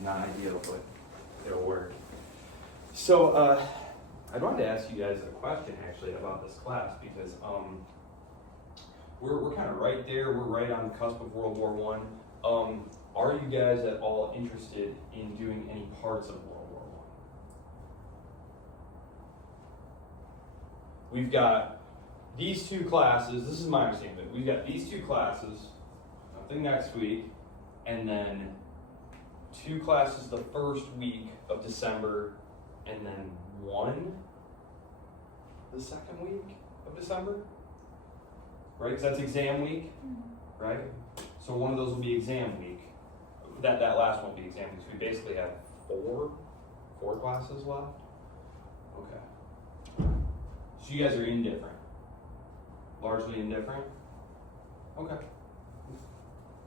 not ideal, but it'll work. So I wanted to ask you guys a question actually about this class because we're kind of right there. We're right on the cusp of World War I. Are you guys at all interested in doing any parts of World War I? We've got these two classes. This is my understanding. We've got these two classes, something next week, and then 2 classes the first week of December, and then 1 the second week of December, right? Because that's exam week, right? So one of those will be exam week. That last one will be exam week. So we basically have 4 classes left. Okay. So you guys are indifferent. Largely indifferent? Okay.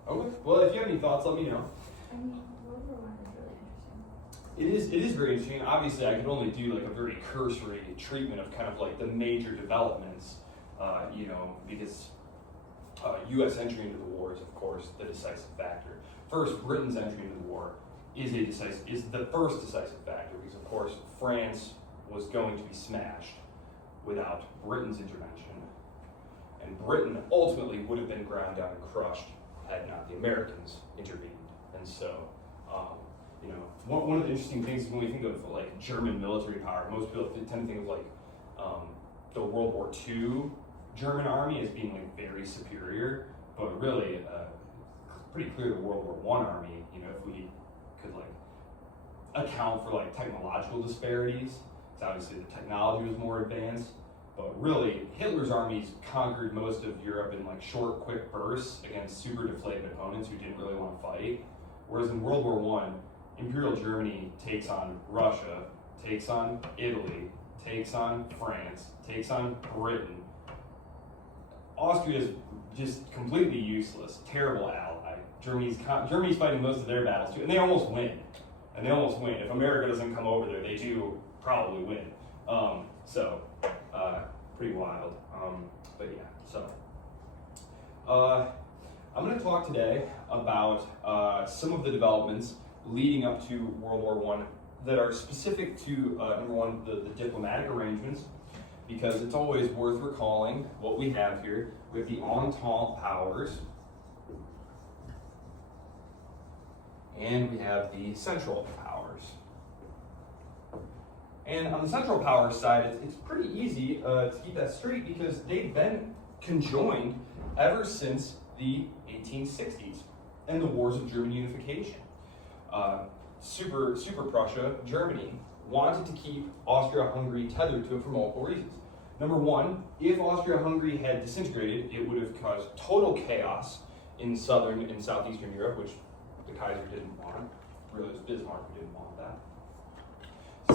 Okay. Well, if you have any thoughts, let me know. I mean, World War I is really interesting. It is very interesting. Obviously, I could only do like a very cursory treatment of kind of like the major developments, because U.S. entry into the war is, of course, the decisive factor. First, Britain's entry into the war is the first decisive factor because, of course, France was going to be smashed without Britain's intervention, and Britain ultimately would have been ground down and crushed had not the Americans intervened. And so, one of the interesting things when we think of like German military power, most people tend to think of like the World War II German army as being like very superior, but really pretty clear the World War I army. If we could like account for like technological disparities, because obviously the technology was more advanced. But really, Hitler's armies conquered most of Europe in like short, quick bursts against super deflated opponents who didn't really want to fight. Whereas in World War I, Imperial Germany takes on Russia, takes on Italy, takes on France, takes on Britain. Austria is just completely useless, terrible ally. Germany's fighting most of their battles too, and they almost win. If America doesn't come over there, they do probably win. Pretty wild. But yeah, so I'm going to talk today about some of the developments leading up to World War I that are specific to, number one, the diplomatic arrangements, because it's always worth recalling what we have here with the Entente powers, and we have the Central powers. And on the Central Powers side, it's pretty easy to keep that straight because they've been conjoined ever since the 1860s and the wars of German unification. Super Prussia, Germany, wanted to keep Austria-Hungary tethered to it for multiple reasons. Number one, if Austria-Hungary had disintegrated, it would have caused total chaos in southern and southeastern Europe, which the Kaiser didn't want. Really, it was Bismarck who didn't want that.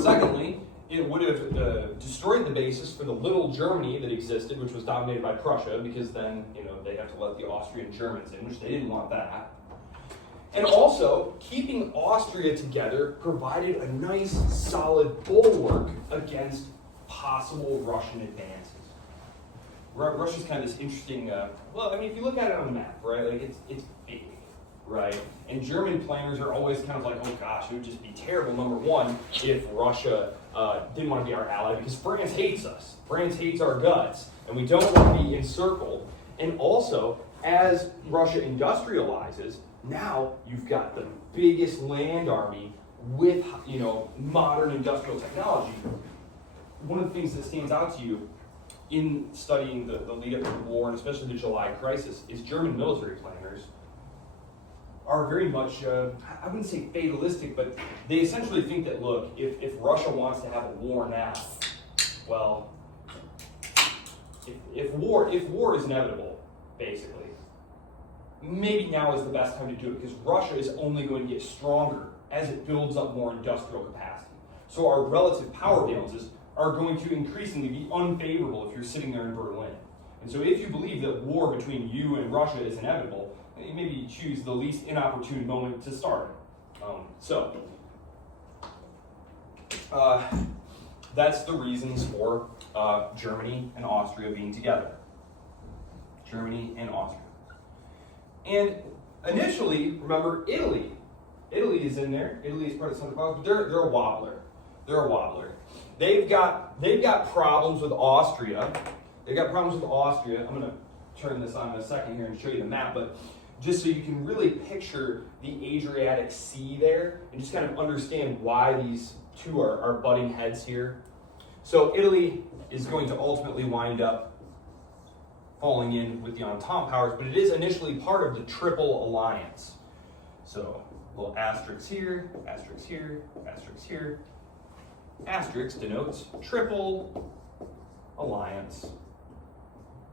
Secondly, it would have destroyed the basis for the little Germany that existed, which was dominated by Prussia, because then they'd have to let the Austrian Germans in, which they didn't want that. And also, keeping Austria together provided a nice, solid bulwark against possible Russian advances. Russia's kind of this interesting. If you look at it on the map, right, like it's big. Right? And German planners are always kind of like, oh gosh, it would just be terrible, number one, if Russia didn't want to be our ally, because France hates us. France hates our guts, and we don't want to be encircled. And also, as Russia industrializes, now you've got the biggest land army with modern industrial technology. One of the things that stands out to you in studying the lead up to the war, and especially the July crisis, is German military planners are very much, I wouldn't say fatalistic, but they essentially think that, look, if Russia wants to have a war now, well, if war is inevitable, basically, maybe now is the best time to do it, because Russia is only going to get stronger as it builds up more industrial capacity. So our relative power balances are going to increasingly be unfavorable if you're sitting there in Berlin. And so if you believe that war between you and Russia is inevitable, maybe choose the least inopportune moment to start. That's the reasons for Germany and Austria being together. Germany and Austria. And initially, remember, Italy Italy is in there. Italy is part of Central Powers, but they're a wobbler. They're a wobbler. They've got problems with Austria. They've got problems with Austria. I'm going to turn this on in a second here and show you the map, but just so you can really picture the Adriatic Sea there and just kind of understand why these two are butting heads here. So Italy is going to ultimately wind up falling in with the Entente powers, but it is initially part of the Triple Alliance. So little asterisk here, asterisk here, asterisk here. Asterisk denotes Triple Alliance.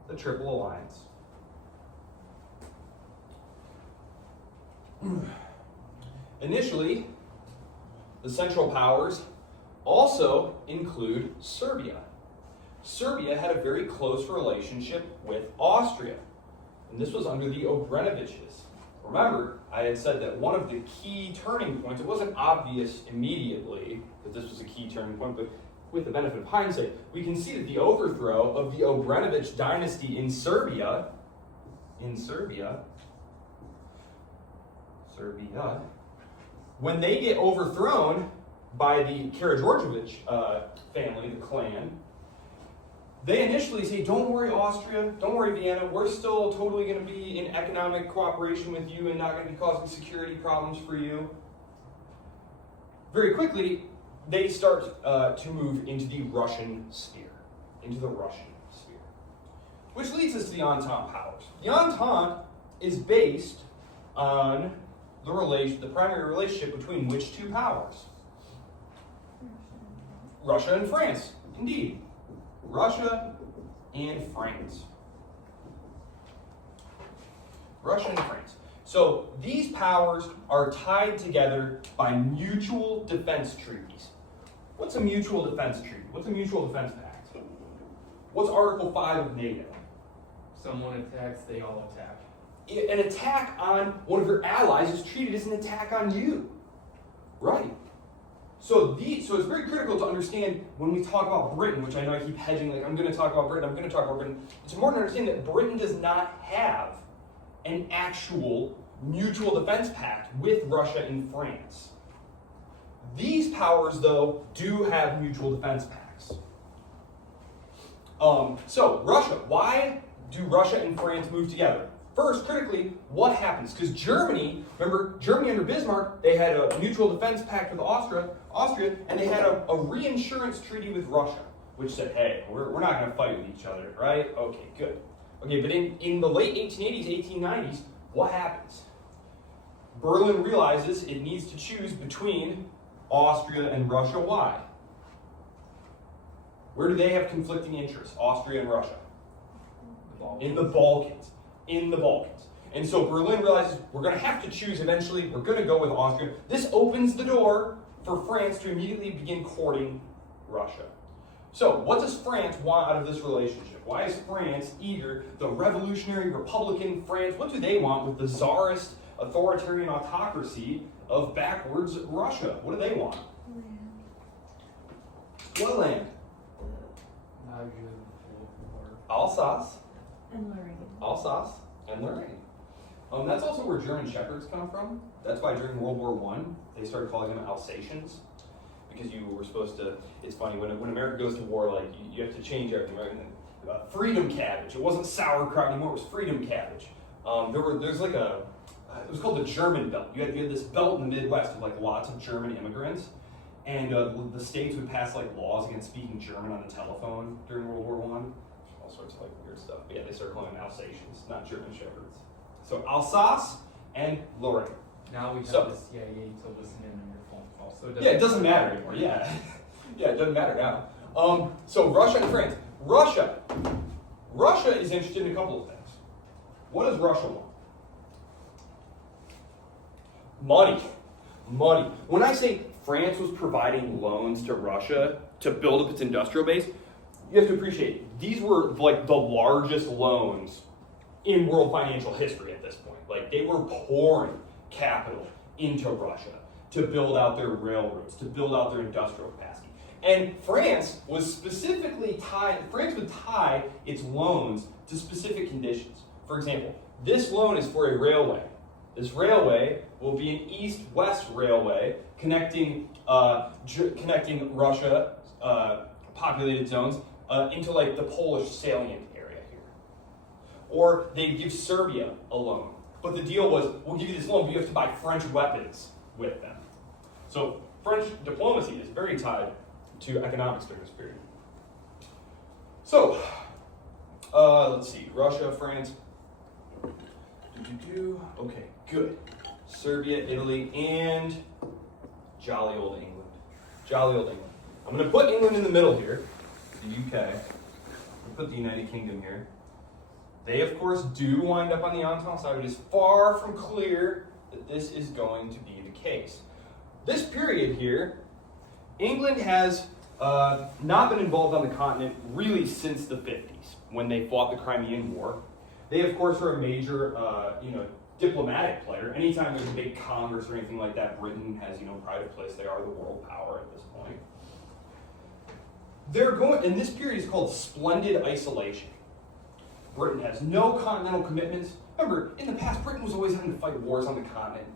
The Triple Alliance. Initially, the Central Powers also include Serbia. Serbia had a very close relationship with Austria, and this was under the Obrenoviches. Remember, I had said that one of the key turning points, it wasn't obvious immediately that this was a key turning point, but with the benefit of hindsight, we can see that the overthrow of the Obrenovich dynasty in Serbia, when they get overthrown by the Karađorđević family, the clan, they initially say, don't worry Austria, don't worry Vienna, we're still totally going to be in economic cooperation with you and not going to be causing security problems for you. Very quickly, they start to move into the Russian sphere, which leads us to the Entente powers. The Entente is based on the primary relationship between which two powers? Russia and France, indeed. Russia and France. Russia and France. So these powers are tied together by mutual defense treaties. What's a mutual defense treaty? What's a mutual defense pact? What's Article 5 of NATO? Someone attacks, they all attack. An attack on one of your allies is treated as an attack on you. Right. So it's very critical to understand when we talk about Britain, which I know I keep hedging, like I'm going to talk about Britain, It's important to understand that Britain does not have an actual mutual defense pact with Russia and France. These powers, though, do have mutual defense pacts. So Russia, why do Russia and France move together? First, critically, what happens? Because Germany, remember, Germany under Bismarck, they had a mutual defense pact with Austria, and they had a reinsurance treaty with Russia, which said, hey, we're not going to fight with each other, right? Okay, good. Okay, but in the late 1880s, 1890s, what happens? Berlin realizes it needs to choose between Austria and Russia. Why? Where do they have conflicting interests, Austria and Russia? In the Balkans. And so Berlin realizes we're going to have to choose eventually. We're going to go with Austria. This opens the door for France to immediately begin courting Russia. So what does France want out of this relationship? Why is France either the revolutionary Republican France? What do they want with the czarist authoritarian autocracy of backwards Russia? What do they want? Land. What land? Alsace. And Lorraine. Alsace and Lorraine. That's also where German Shepherds come from. That's why during World War I, they started calling them Alsatians, because you were supposed to, it's funny, when America goes to war, like, you have to change everything, right? Freedom cabbage. It wasn't sauerkraut anymore, it was freedom cabbage. It was called the German belt. You had this belt in the Midwest with, like, lots of German immigrants, and the states would pass, like, laws against speaking German on the telephone during World War I. All sorts of, like, weird stuff. But yeah, they started calling them Alsatians, not German Shepherds. So Alsace and Lorraine. Now we have the CIA to listen in on your phone call. So it doesn't matter anymore. Yeah. Yeah, it doesn't matter now. So Russia and France. Russia is interested in a couple of things. What does Russia want? Money. When I say France was providing loans to Russia to build up its industrial base, you have to appreciate, these were like the largest loans in world financial history at this point. Like, they were pouring capital into Russia to build out their railroads, to build out their industrial capacity. And France would tie its loans to specific conditions. For example, this loan is for a railway. This railway will be an east-west railway connecting Russia, populated zones, into like the Polish salient area here. Or they give Serbia a loan. But the deal was, we'll give you this loan, but you have to buy French weapons with them. So French diplomacy is very tied to economics during this period. So, let's see, Russia, France. Okay, good. Serbia, Italy, and jolly old England. Jolly old England. I'm going to put England in the middle here, the UK. I'm going to put the United Kingdom here. They, of course, do wind up on the Entente side, but it is far from clear that this is going to be the case. This period here, England has not been involved on the continent really since the 50s, when they fought the Crimean War. They, of course, are a major, diplomatic player. Anytime there's a big congress or anything like that, Britain has, pride of place. They are the world power at this point. And this period is called splendid isolation. Britain has no continental commitments. Remember, in the past, Britain was always having to fight wars on the continent,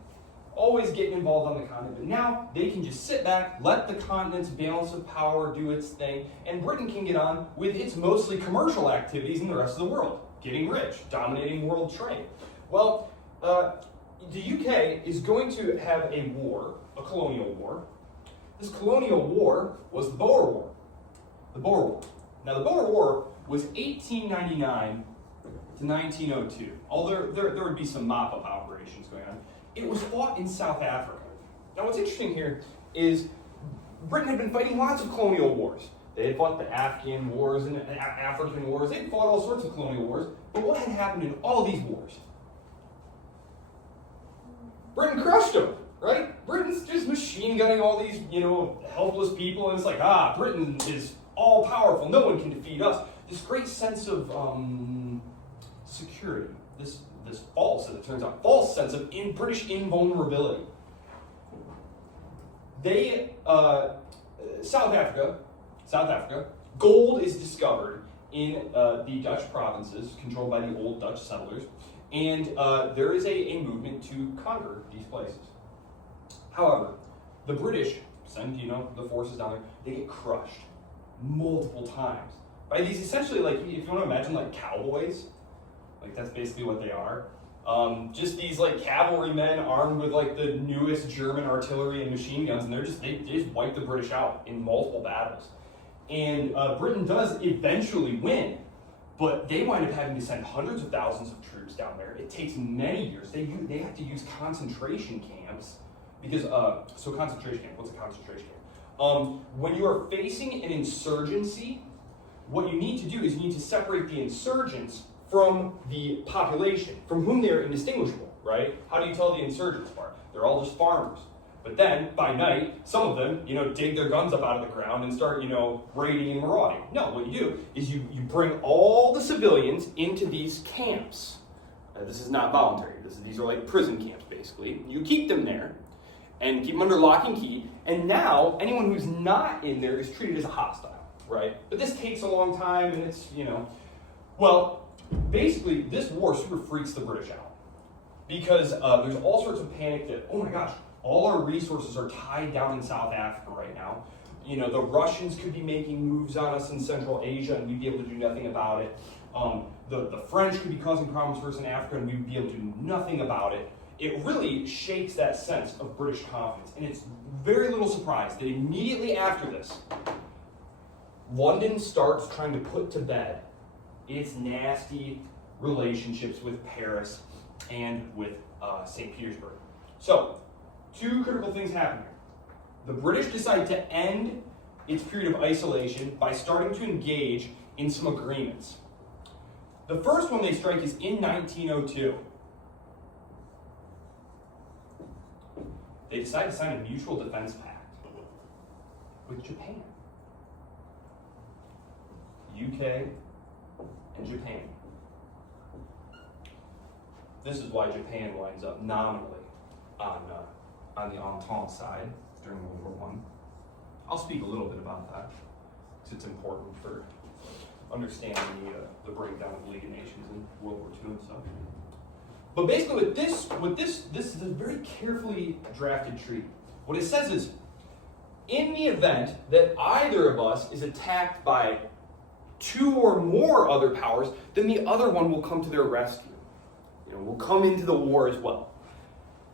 always getting involved on the continent. But now they can just sit back, let the continent's balance of power do its thing, and Britain can get on with its mostly commercial activities in the rest of the world, getting rich, dominating world trade. Well, the UK is going to have a war, a colonial war. This colonial war was the Boer War. The Boer War. Now, the Boer War was 1899 to 1902. Although there would be some mop-up operations going on. It was fought in South Africa. Now, what's interesting here is Britain had been fighting lots of colonial wars. They had fought the Afghan wars and African wars. They had fought all sorts of colonial wars. But what had happened in all these wars? Britain crushed them, right? Britain's just machine gunning all these, helpless people, and it's like, Britain is all powerful. No one can defeat us. This great sense of security, this false, as it turns out, false sense of British invulnerability. South Africa, gold is discovered in the Dutch provinces controlled by the old Dutch settlers, and there is a movement to conquer these places. However, the British send, the forces down there, they get crushed multiple times by these essentially, like, if you want to imagine, like, cowboys, like, that's basically what they are. Just these, like, cavalrymen armed with, like, the newest German artillery and machine guns, and they just wipe the British out in multiple battles. And Britain does eventually win, but they wind up having to send hundreds of thousands of troops down there. It takes many years. They have to use concentration camps, because, so concentration camp, what's a concentration camp? When you are facing an insurgency, what you need to do is you need to separate the insurgents from the population, from whom they are indistinguishable, right? How do you tell the insurgents apart? They're all just farmers. But then, by night, some of them, dig their guns up out of the ground and start, raiding and marauding. No, what you do is you bring all the civilians into these camps. This is not voluntary. These are like prison camps, basically. You keep them there and keep them under lock and key. And now, anyone who's not in there is treated as a hostile, right? But this takes a long time, and it's, well, basically, this war super freaks the British out. Because there's all sorts of panic that, oh my gosh, all our resources are tied down in South Africa right now. The Russians could be making moves on us in Central Asia, and we'd be able to do nothing about it. The French could be causing problems for us in Africa, and we'd be able to do nothing about it. It really shakes that sense of British confidence. And it's very little surprise that immediately after this, London starts trying to put to bed its nasty relationships with Paris and with St. Petersburg. So, two critical things happen here. The British decide to end its period of isolation by starting to engage in some agreements. The first one they strike is in 1902. They decide to sign a mutual defense pact with Japan. UK and Japan. This is why Japan winds up nominally on the Entente side during World War I. I'll speak a little bit about that, because it's important for understanding the breakdown of the League of Nations in World War II and stuff. But basically this is a very carefully drafted treaty. What it says is, in the event that either of us is attacked by two or more other powers, then the other one will come to their rescue. Will come into the war as well.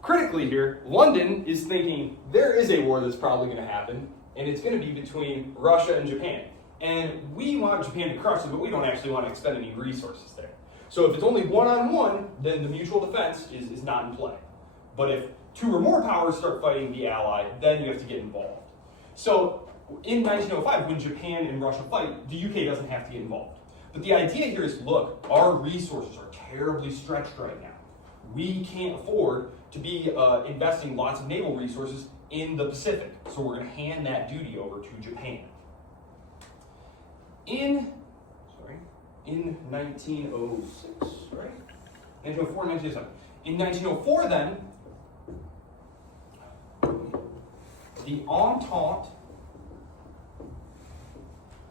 Critically here, London is thinking there is a war that's probably going to happen, and it's going to be between Russia and Japan. And we want Japan to crush it, but we don't actually want to expend any resources there. So if it's only one-on-one, then the mutual defense is not in play. But if two or more powers start fighting the ally, then you have to get involved. So in 1905, when Japan and Russia fight, the UK doesn't have to get involved. But the idea here is, look, our resources are terribly stretched right now. We can't afford to be investing lots of naval resources in the Pacific. So we're going to hand that duty over to Japan. In 1906, right? 1904, 1907. In 1904, then, the Entente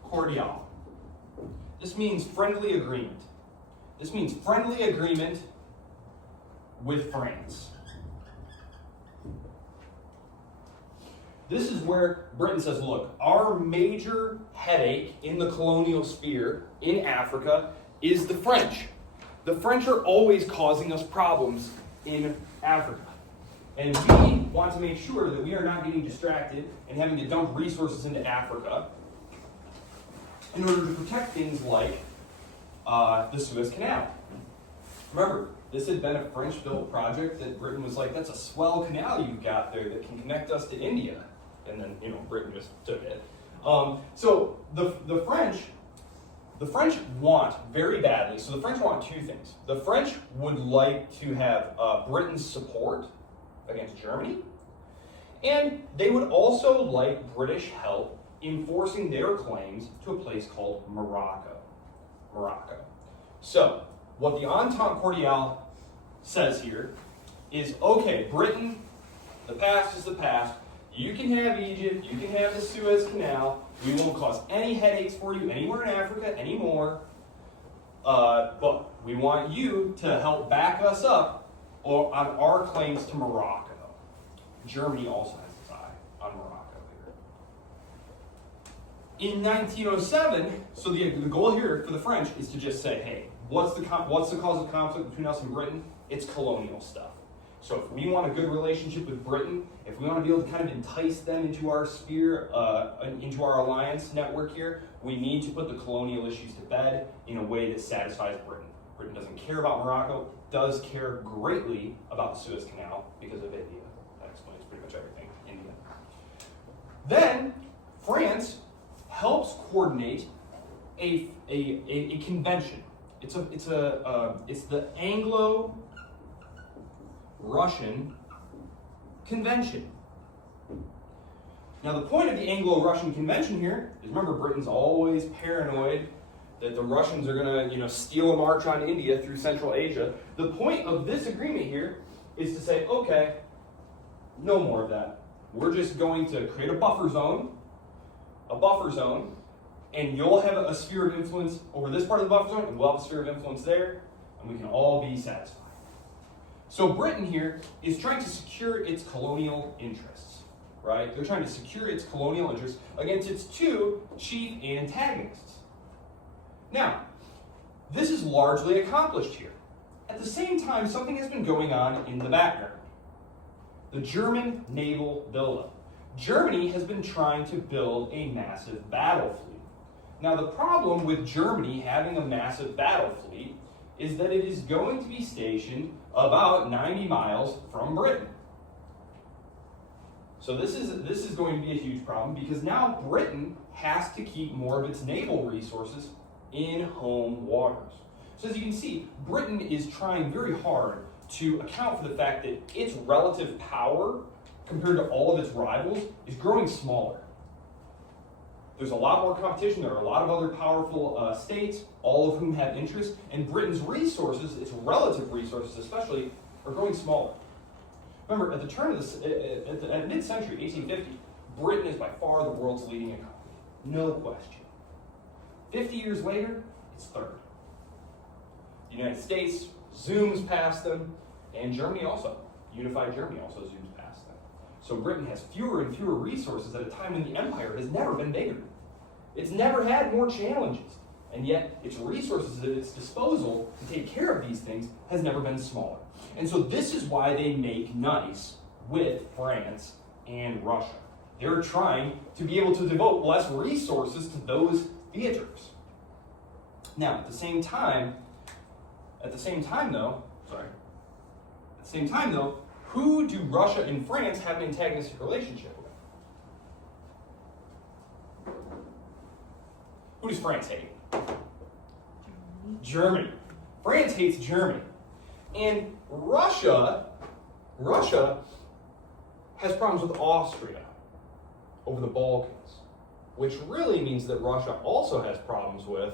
Cordiale. This means friendly agreement. This means friendly agreement with France. This is where Britain says, look, our major headache in the colonial sphere in Africa is the French. The French are always causing us problems in Africa. And we want to make sure that we are not getting distracted and having to dump resources into Africa in order to protect things like the Suez Canal. Remember, this had been a French-built project that Britain was like, that's a swell canal you've got there that can connect us to India. And then, Britain just took it. So the French want very badly, so the French want two things. The French would like to have Britain's support against Germany, and they would also like British help enforcing their claims to a place called Morocco. So, what the Entente Cordiale says here is, okay, Britain, the past is the past. You can have Egypt, you can have the Suez Canal. We won't cause any headaches for you anywhere in Africa anymore. But we want you to help back us up on our claims to Morocco. Germany also has its eye on Morocco here. In 1907, so the goal here for the French is to just say, hey, what's the cause of conflict between us and Britain? It's colonial stuff. So if we want a good relationship with Britain, if we want to be able to kind of entice them into our sphere, into our alliance network here, we need to put the colonial issues to bed in a way that satisfies Britain. Britain doesn't care about Morocco, does care greatly about the Suez Canal because of India. That explains pretty much everything. India. Then France helps coordinate a convention. It's the Anglo-Russian Convention. Now, the point of the Anglo-Russian Convention here is, remember, Britain's always paranoid that the Russians are going to, steal a march on India through Central Asia. The point of this agreement here is to say, okay, no more of that. We're just going to create a buffer zone, and you'll have a sphere of influence over this part of the buffer zone, and we'll have a sphere of influence there, and we can all be satisfied. So Britain here is trying to secure its colonial interests, right? They're trying to secure its colonial interests against its two chief antagonists. Now, this is largely accomplished here. At the same time, something has been going on in the background. The German naval buildup. Germany has been trying to build a massive battle fleet. Now, the problem with Germany having a massive battle fleet is that it is going to be stationed about 90 miles from Britain. So this is going to be a huge problem because now Britain has to keep more of its naval resources in home waters. So as you can see, Britain is trying very hard to account for the fact that its relative power compared to all of its rivals is growing smaller. There's a lot more competition. There are a lot of other powerful states, all of whom have interest, and Britain's resources, its relative resources especially, are growing smaller. Remember, at the turn of at mid-century, 1850, Britain is by far the world's leading economy. No question. 50 years later, it's third. The United States, zooms past them, and Germany also, unified Germany also zooms past them. So Britain has fewer and fewer resources at a time when the empire has never been bigger. It's never had more challenges, and yet its resources at its disposal to take care of these things has never been smaller. And so this is why they make nice with France and Russia. They're trying to be able to devote less resources to those theaters. Now, at the same time though, who do Russia and France have an antagonistic relationship with? Who does France hate? Germany. France hates Germany. And Russia has problems with Austria over the Balkans, which really means that Russia also has problems with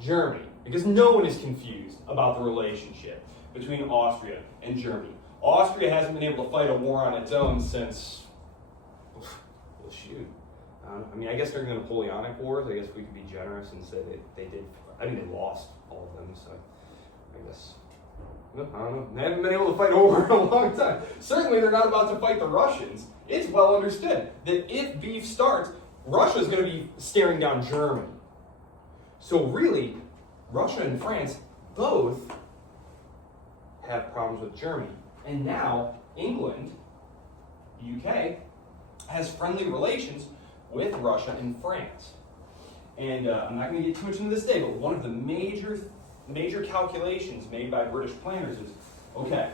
Germany, because no one is confused about the relationship between Austria and Germany. Austria hasn't been able to fight a war on its own since, well, shoot. I guess during the Napoleonic Wars, I guess we could be generous and say that they did. I mean, they lost all of them, so I guess, I don't know. They haven't been able to fight a war in a long time. Certainly, they're not about to fight the Russians. It's well understood that if beef starts, Russia's going to be staring down Germany. So really, Russia and France both have problems with Germany. And now, England, UK, has friendly relations with Russia and France. And I'm not going to get too much into this today, but one of the major calculations made by British planners is, okay,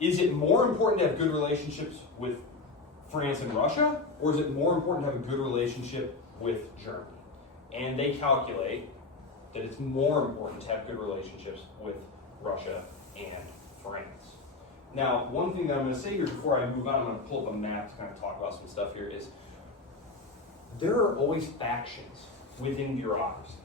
is it more important to have good relationships with France and Russia, or is it more important to have a good relationship with Germany? And they calculate that it's more important to have good relationships with Russia and France. Now, one thing that I'm going to say here before I move on, I'm going to pull up a map to kind of talk about some stuff here, is there are always factions within bureaucracies.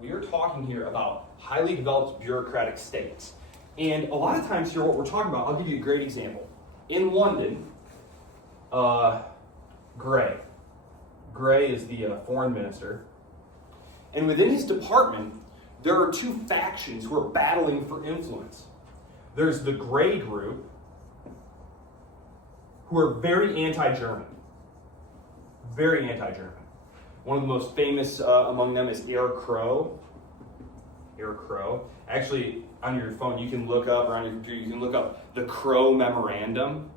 We are talking here about highly developed bureaucratic states. And a lot of times here, what we're talking about, I'll give you a great example. In London, Grey is the foreign minister. And within his department, there are two factions who are battling for influence. There's the Grey group, who are very anti-German. Very anti-German. One of the most famous among them is Eric Crow. Eric Crow. Actually, on your phone, you can look up, or on your computer, you can look up the Crow Memorandum.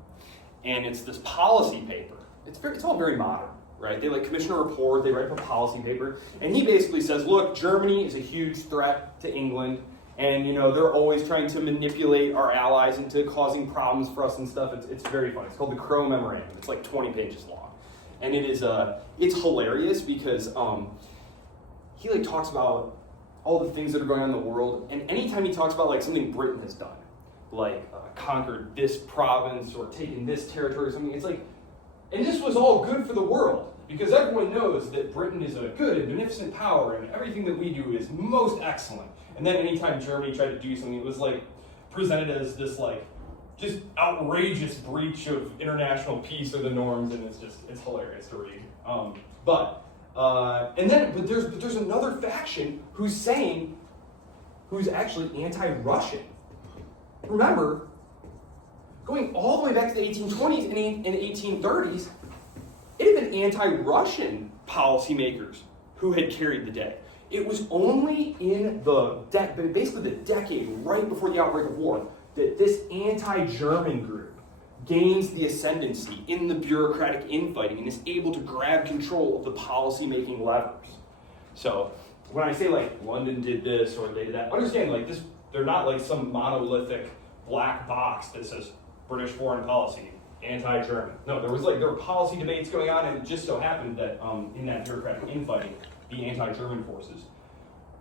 And it's this policy paper. It's all very modern, right? They commission a report, they write up a policy paper, and he basically says, look, Germany is a huge threat to England, and they're always trying to manipulate our allies into causing problems for us and stuff. It's very fun. It's called the Crow Memorandum. It's 20 pages long. And it is it's hilarious because he talks about all the things that are going on in the world, and anytime he talks about something Britain has done, conquered this province or taken this territory or something, it's and this was all good for the world, because everyone knows that Britain is a good and beneficent power, and everything that we do is most excellent. And then anytime Germany tried to do something, it was presented as this just outrageous breach of international peace or the norms, and it's hilarious to read. But there's another faction who's actually anti-Russian. Remember, going all the way back to the 1820s and 1830s, it had been anti-Russian policymakers who had carried the day. It was only in basically the decade right before the outbreak of war that this anti-German group gains the ascendancy in the bureaucratic infighting and is able to grab control of the policy-making levers. So when I say London did this or they did that, understand this, they're not some monolithic black box that says British foreign policy, anti-German. No, there were policy debates going on, and it just so happened that in that bureaucratic infighting, the anti-German forces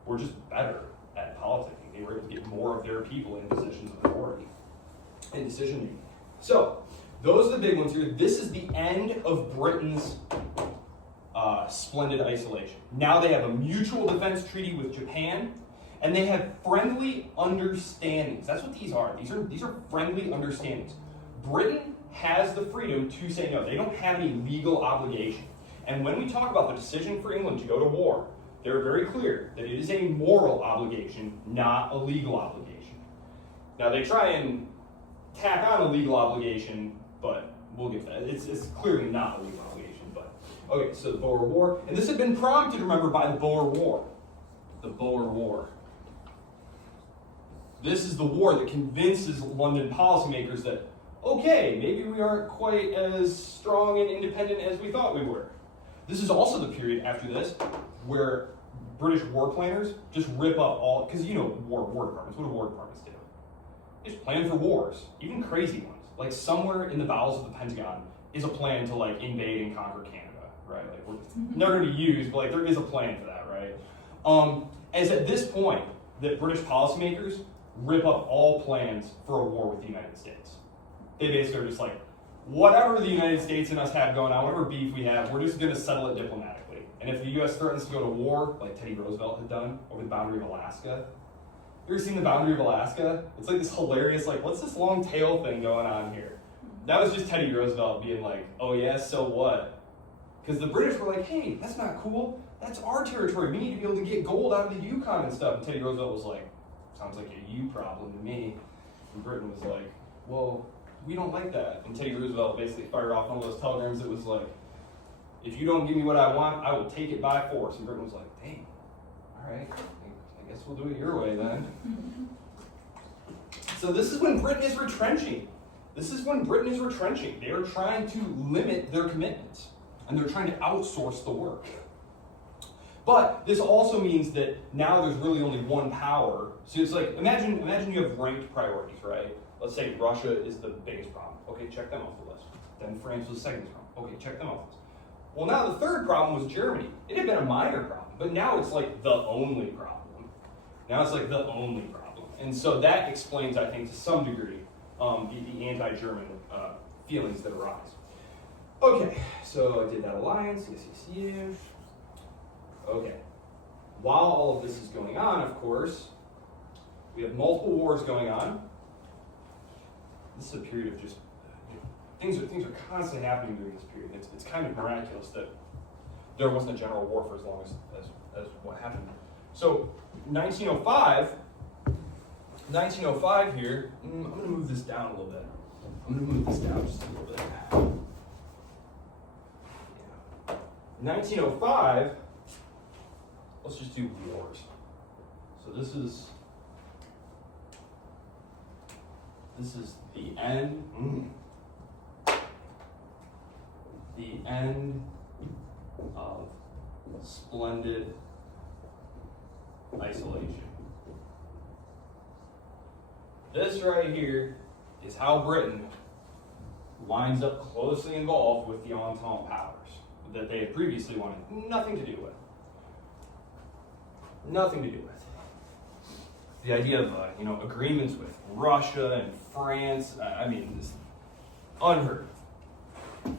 were just better at politicking. They were able to get more of their people in positions of authority and decision making. So, those are the big ones here. This is the end of Britain's splendid isolation. Now they have a mutual defense treaty with Japan, and they have friendly understandings. That's what these are. These are friendly understandings. Britain has the freedom to say no. They don't have any legal obligation. And when we talk about the decision for England to go to war, they're very clear that it is a moral obligation, not a legal obligation. Now they try and tack on a legal obligation, but we'll get to that. It's clearly not a legal obligation, but okay, so the Boer War, and this had been prompted, remember, by the Boer War. The Boer War. This is the war that convinces London policymakers that, okay, maybe we aren't quite as strong and independent as we thought we were. This is also the period after this where British war planners just rip up all, because you know war departments, what do war departments do? They just plan for wars, even crazy ones. Like somewhere in the bowels of the Pentagon is a plan to like invade and conquer Canada, right? Like it's never gonna be used, but like there is a plan for that, right? As at this point that British policymakers rip up all plans for a war with the United States. They basically are just like, whatever the United States and us have going on, whatever beef we have, we're just going to settle it diplomatically. And if the U.S. threatens to go to war, like Teddy Roosevelt had done over the boundary of Alaska, you ever seen the boundary of Alaska? It's like this hilarious, like, what's this long tail thing going on here? That was just Teddy Roosevelt being like, oh yeah, so what? Because the British were like, hey, that's not cool. That's our territory. We need to be able to get gold out of the Yukon and stuff. And Teddy Roosevelt was like, sounds like a you problem to me. And Britain was like, well, we don't like that. And Teddy Roosevelt basically fired off one of those telegrams that was like, if you don't give me what I want, I will take it by force. And Britain was like, dang, all right, I guess we'll do it your way then. So this is when Britain is retrenching. This is when Britain is retrenching. They are trying to limit their commitments, and they're trying to outsource the work. But this also means that now there's really only one power. So it's like, imagine you have ranked priorities, right? Let's say Russia is the biggest problem. Okay, check them off the list. Then France was the second problem. Okay, check them off the list. Well, now the third problem was Germany. It had been a minor problem, but now it's like the only problem. Now it's like the only problem. And so that explains, I think, to some degree, the anti-German feelings that arise. Okay, so I did that alliance, yes. Okay, while all of this is going on, of course, we have multiple wars going on. This is a period of just, things are constantly happening during this period. It's kind of miraculous that there wasn't a general war for as long as what happened. So 1905 here, I'm going to move this down a little bit. I'm going to move this down just a little bit. Yeah. 1905, let's just do wars. So this is the end. The end of splendid isolation. This right here is how Britain winds up closely involved with the Entente powers that they had previously wanted nothing to do with. Nothing to do with. The idea of agreements with Russia and France, it's unheard of.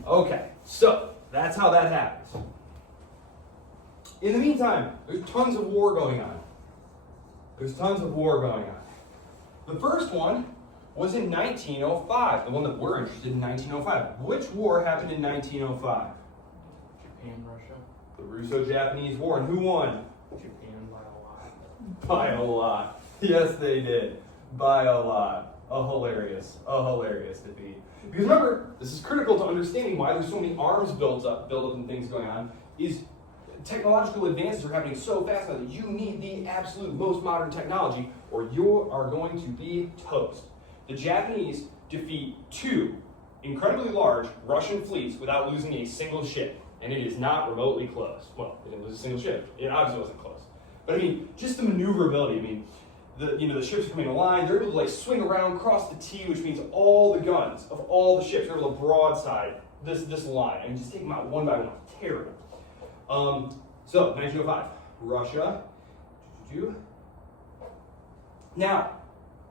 Okay, so that's how that happens. In the meantime, there's tons of war going on. The first one was in 1905, the one that we're interested in 1905. Which war happened in 1905? Japan, Russia. The Russo-Japanese War, and who won? Japan by a lot. By a lot. Yes, they did. By a lot. A hilarious defeat. Because remember, this is critical to understanding why there's so many arms built up and things going on, is technological advances are happening so fast now that you need the absolute most modern technology or you are going to be toast. The Japanese defeat 2 incredibly large Russian fleets without losing a single ship, and it is not remotely close. Well, they didn't lose a single ship. It obviously wasn't close. But just the maneuverability, the ships are coming in line, they're able to swing around, cross the T, which means all the guns of all the ships are able to broadside this line, and just take them out one by one. Terrible. So, 1905, Russia. Now,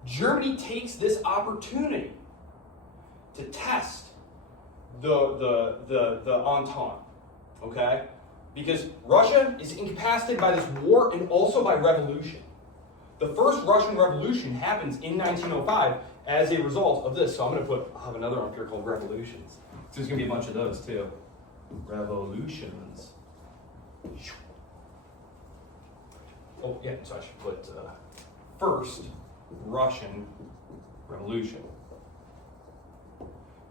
Germany takes this opportunity to test the Entente, okay? Because Russia is incapacitated by this war and also by revolution. The first Russian Revolution happens in 1905 as a result of this. So I'll have another up here called revolutions. So there's going to be a bunch of those too. Revolutions. oh yeah, so I should put First Russian Revolution.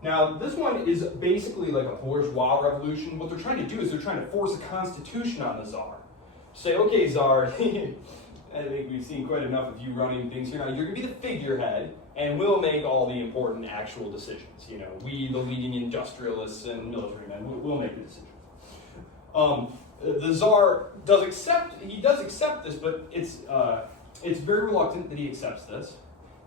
Now, this one is basically like a bourgeois revolution. What they're trying to do is they're trying to force a constitution on the Tsar. Say, okay, Tsar, I think we've seen quite enough of you running things here. Now, you're going to be the figurehead, and we'll make all the important actual decisions. You know, we, the leading industrialists and military men, we'll make the decisions. The Tsar does accept this, but it's very reluctant that he accepts this.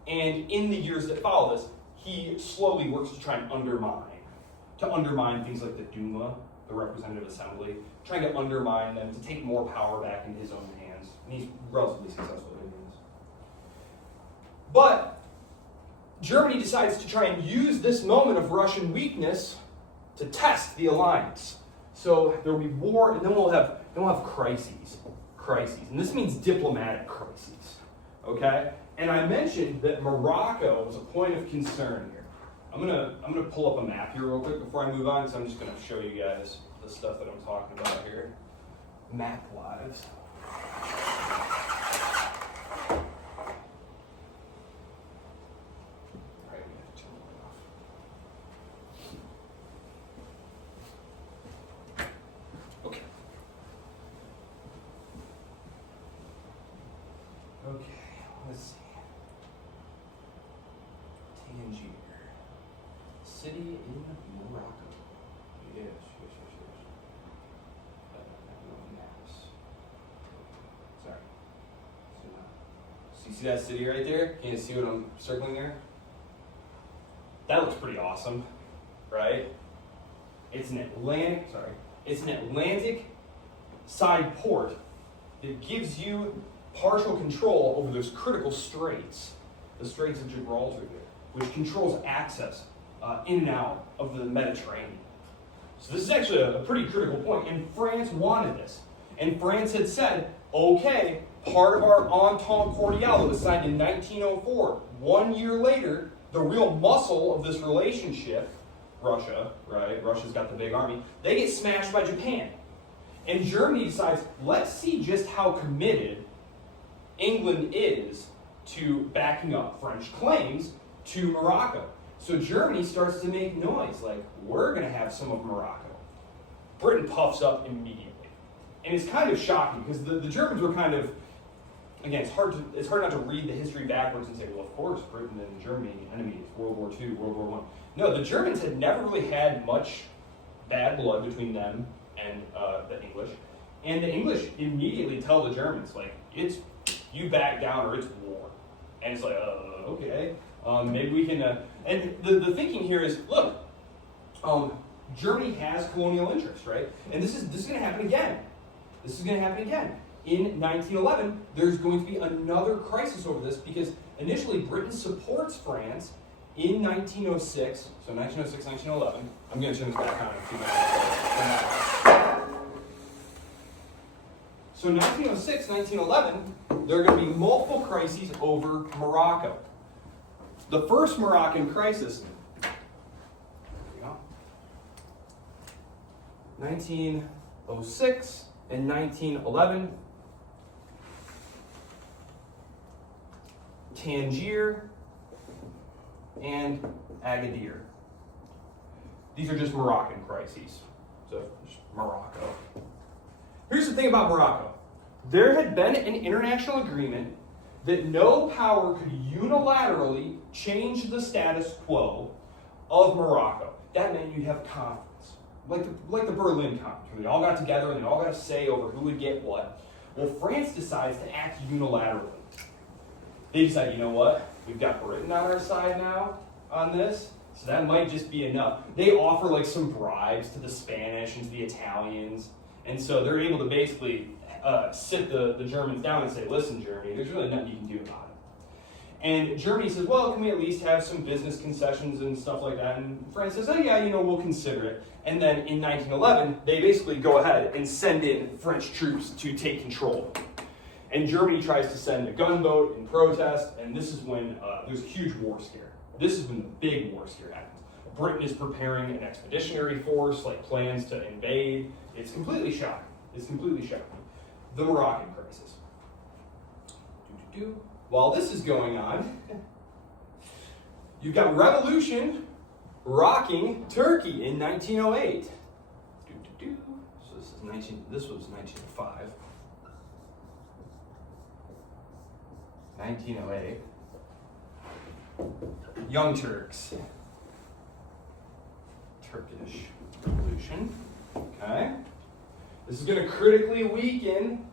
And in the years that follow this, he slowly works to try and undermine things like the Duma, the Representative Assembly, trying to undermine them, to take more power back into his own hands. And he's relatively successful in doing this. But Germany decides to try and use this moment of Russian weakness to test the alliance. So there will be war, and then we'll have crises. And this means diplomatic crises. Okay? And I mentioned that Morocco was a point of concern here. I'm gonna pull up a map here real quick before I move on, so I'm just gonna show you guys the stuff that I'm talking about here. Map-wise. Alright, we have to turn it off. Okay. Okay, let's see. Tangier. City in Morocco. Yes. Maps. Sorry. So you see that city right there? Can you see what I'm circling there? That looks pretty awesome, right? It's an Atlantic side port that gives you partial control over those critical straits, the Straits of Gibraltar there, which controls access in and out of the Mediterranean. So this is actually a pretty critical point, and France wanted this. And France had said, okay, part of our Entente Cordiale that was signed in 1904. 1 year later, the real muscle of this relationship, Russia, right? Russia's got the big army. They get smashed by Japan. And Germany decides, let's see just how committed England is to backing up French claims to Morocco. So Germany starts to make noise, like, we're going to have some of Morocco. Britain puffs up immediately. And it's kind of shocking, because the Germans were kind of, again, it's hard not to read the history backwards and say, well, of course, Britain and Germany, enemies, World War II, World War I. No, the Germans had never really had much bad blood between them and the English. And the English immediately tell the Germans, like, it's, you back down or it's war. And it's like, okay, maybe we can, and the thinking here is, look, Germany has colonial interest, right? And this is going to happen again. This is going to happen again. In 1911, there's going to be another crisis over this, because initially Britain supports France in 1906, so 1906, 1911. I'm going to turn this back on in a few minutes. So 1906, 1911, there are going to be multiple crises over Morocco. The first Moroccan crisis, 1906 and 1911, Tangier and Agadir. These are just Moroccan crises. So, just Morocco. Here's the thing about Morocco. There had been an international agreement that no power could unilaterally change the status quo of Morocco. That meant you'd have conflicts. Like the Berlin Conference, where they all got together and they all got to say over who would get what. Well, France decides to act unilaterally. They decide, you know what? We've got Britain on our side now on this, so that might just be enough. They offer like some bribes to the Spanish and to the Italians, and so they're able to basically sit the Germans down and say, listen, Germany, there's really nothing you can do about it. And Germany says, well, can we at least have some business concessions and stuff like that? And France says, oh yeah, we'll consider it. And then in 1911, they basically go ahead and send in French troops to take control. And Germany tries to send a gunboat in protest, and this is when there's a huge war scare. This is when the big war scare happens. Britain is preparing an expeditionary force, like plans to invade. It's completely shocking. The Moroccan crisis. While this is going on, you've got revolution rocking Turkey in 1908. So this was 1905. 1908. Young Turks. Turkish Revolution. Okay. This is going to critically weaken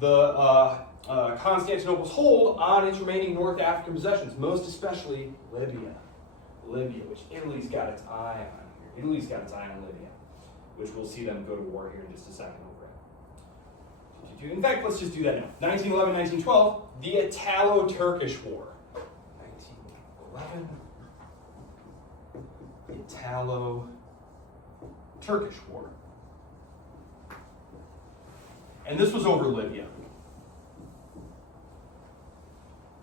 the Constantinople's hold on its remaining North African possessions, most especially Libya. Libya, which Italy's got its eye on here. Italy's got its eye on Libya, which we'll see them go to war here in just a second over it. In fact, let's just do that now. 1911, 1912, the Italo-Turkish War. 1911, the Italo-Turkish War. And this was over Libya,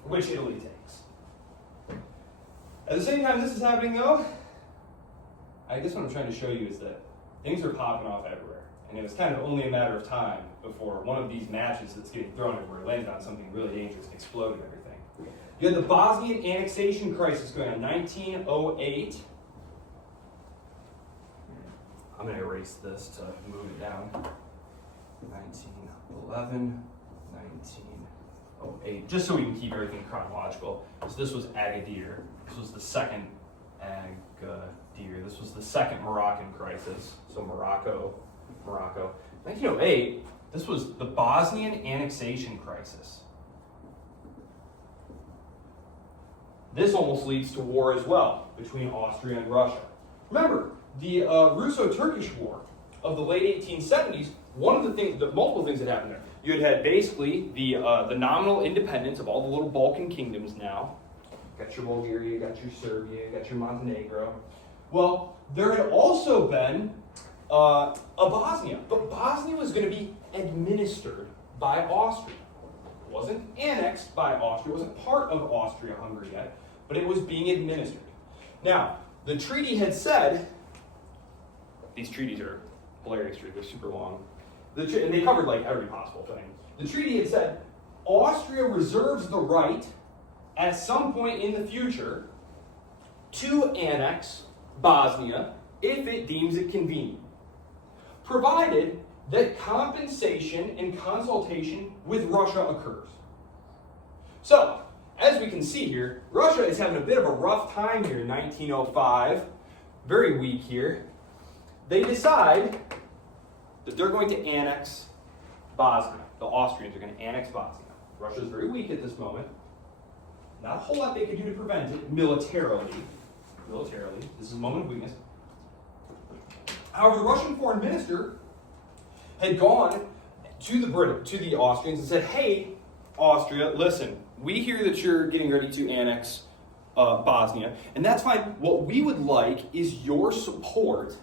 which Italy takes. At the same time this is happening though, I guess what I'm trying to show you is that things are popping off everywhere. And it was kind of only a matter of time before one of these matches that's getting thrown everywhere landed on something really dangerous and exploded everything. You had the Bosnian annexation crisis going on, 1908. I'm going to erase this to move it down. 1911, 1908, just so we can keep everything chronological. So this was Agadir. This was the second Agadir. This was the second Moroccan crisis. So Morocco. 1908, this was the Bosnian annexation crisis. This almost leads to war as well between Austria and Russia. Remember, the Russo-Turkish War of the late 1870s, multiple things that happened there. You had basically the nominal independence of all the little Balkan kingdoms now. Got your Bulgaria, got your Serbia, got your Montenegro. Well, there had also been a Bosnia, but Bosnia was going to be administered by Austria. It wasn't annexed by Austria, it wasn't part of Austria-Hungary yet, but it was being administered. Now, the treaty had said, these treaties are hilarious treaties, they're super long, and they covered like every possible thing. The treaty had said, Austria reserves the right at some point in the future to annex Bosnia if it deems it convenient, provided that compensation and consultation with Russia occurs. So, as we can see here, Russia is having a bit of a rough time here in 1905, very weak here. They decide that they're going to annex Bosnia. The Austrians are going to annex Bosnia. Russia is very weak at this moment. Not a whole lot they could do to prevent it militarily. This is a moment of weakness. However, the Russian foreign minister had gone to the Austrians and said, hey, Austria, listen, we hear that you're getting ready to annex Bosnia, and that's fine. What we would like is your support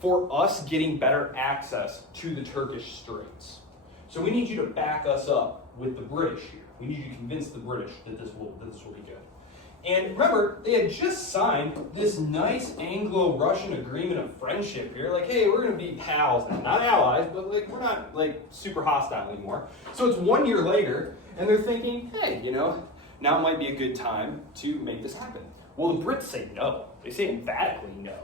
for us getting better access to the Turkish Straits. So we need you to back us up with the British here. We need you to convince the British that this will be good. And remember, they had just signed this nice Anglo-Russian agreement of friendship here. Like, hey, we're going to be pals now. Not allies, but like we're not like super hostile anymore. So it's 1 year later, and they're thinking, hey, now might be a good time to make this happen. Well, the Brits say no. They say emphatically no.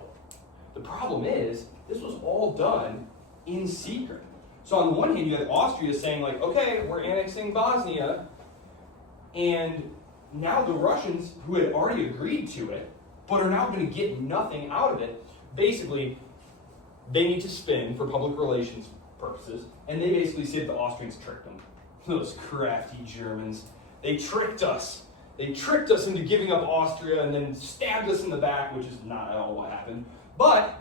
The problem is, this was all done in secret. So on the one hand, you had Austria saying like, okay, we're annexing Bosnia, and now the Russians, who had already agreed to it, but are now going to get nothing out of it, basically, they need to spin for public relations purposes, and they basically said the Austrians tricked them. Those crafty Germans. They tricked us. They tricked us into giving up Austria and then stabbed us in the back, which is not at all what happened. But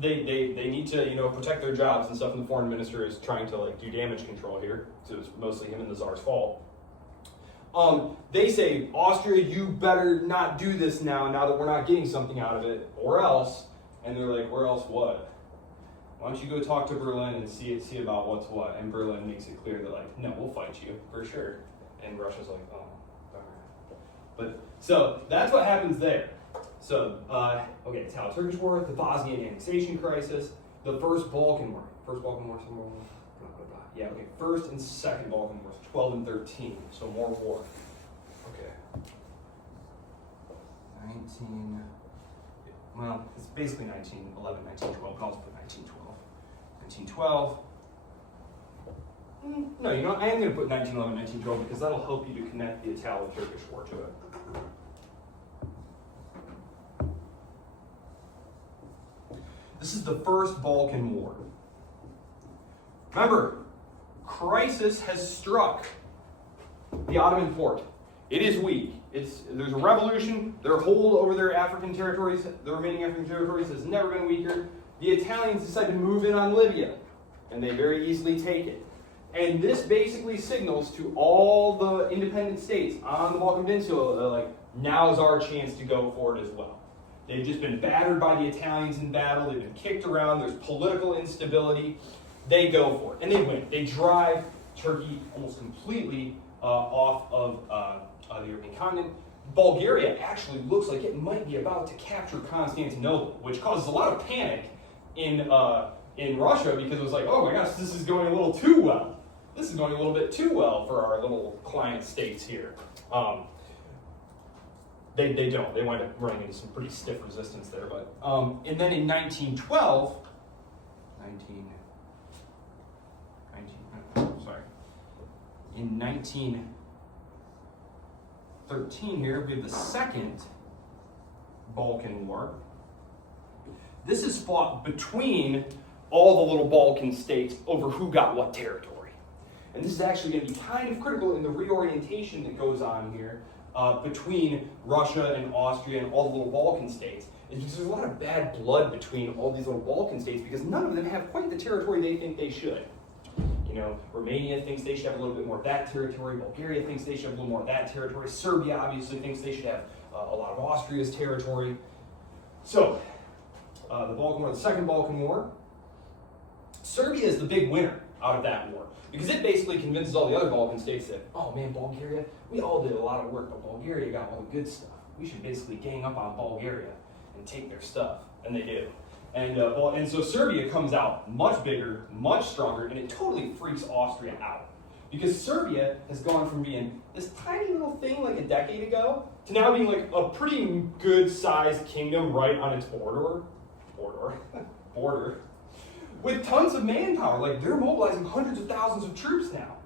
they need to protect their jobs and stuff, and the foreign minister is trying to do damage control here. So it's mostly him and the Tsar's fault. They say, Austria, you better not do this now that we're not getting something out of it, or else. And they're like, or else what? Why don't you go talk to Berlin and see about what's what? And Berlin makes it clear that no, we'll fight you for sure. And Russia's like, oh, darn. But so that's what happens there. So okay, Italo-Turkish War, the Bosnian annexation crisis, the First Balkan War. First Balkan War, somewhere. Yeah, okay. First and Second Balkan Wars, 12 and 13. So more war. Okay. 19. Well, it's basically 1911, 1912, but I'll just put 1912. 1912. No, you know, I am going to put 1911, 1912 because that'll help you to connect the Italo-Turkish War to it. This is the First Balkan War. Remember, crisis has struck the Ottoman Porte. It is weak. There's a revolution. Their hold over their African territories, the remaining African territories, has never been weaker. The Italians decide to move in on Libya, and they very easily take it. And this basically signals to all the independent states on the Balkan Peninsula, like, now is our chance to go for it as well. They've just been battered by the Italians in battle. They've been kicked around. There's political instability. They go for it, and they win. They drive Turkey almost completely off of the European continent. Bulgaria actually looks like it might be about to capture Constantinople, which causes a lot of panic in Russia because it was like, oh my gosh, this is going a little too well. This is going a little bit too well for our little client states here. They don't. They wind up running into some pretty stiff resistance there. But and then in 1912, in 1913 here, we have the Second Balkan War. This is fought between all the little Balkan states over who got what territory. And this is actually going to be kind of critical in the reorientation that goes on here between Russia and Austria and all the little Balkan states. It's because there's a lot of bad blood between all these little Balkan states because none of them have quite the territory they think they should. You know, Romania thinks they should have a little bit more of that territory. Bulgaria thinks they should have a little more of that territory. Serbia obviously thinks they should have a lot of Austria's territory. So, the Balkan War, the Second Balkan War. Serbia is the big winner out of that war because it basically convinces all the other Balkan states that, oh man, Bulgaria, we all did a lot of work, but Bulgaria got all the good stuff. We should basically gang up on Bulgaria and take their stuff, and they do. And so Serbia comes out much bigger, much stronger, and it totally freaks Austria out. Because Serbia has gone from being this tiny little thing like a decade ago to now being like a pretty good-sized kingdom right on its border, with tons of manpower. Like, they're mobilizing hundreds of thousands of troops now.